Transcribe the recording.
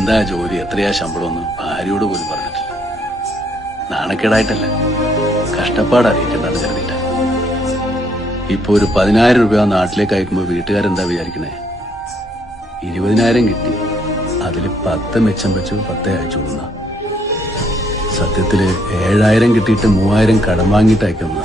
എന്താ ജോലി, എത്രയാ ശമ്പളമൊന്നും ഭാര്യയോട് പോലും പറഞ്ഞിട്ടില്ല. നാണക്കേടായിട്ടല്ല, കഷ്ടപ്പാടറിയിക്കണ്ടെന്ന് കരുതിയില്ല. ഇപ്പൊ ഒരു 10,000 രൂപ നാട്ടിലേക്ക് അയക്കുമ്പോ വീട്ടുകാരെന്താ വിചാരിക്കണേ? 20,000 കിട്ടി, അതിൽ 10 മിച്ചം വെച്ചു 10 അയച്ചുകൊടുന്ന. സത്യത്തില് 7,000 കിട്ടിയിട്ട് 3,000 കടം വാങ്ങിയിട്ട് അയക്കുന്ന.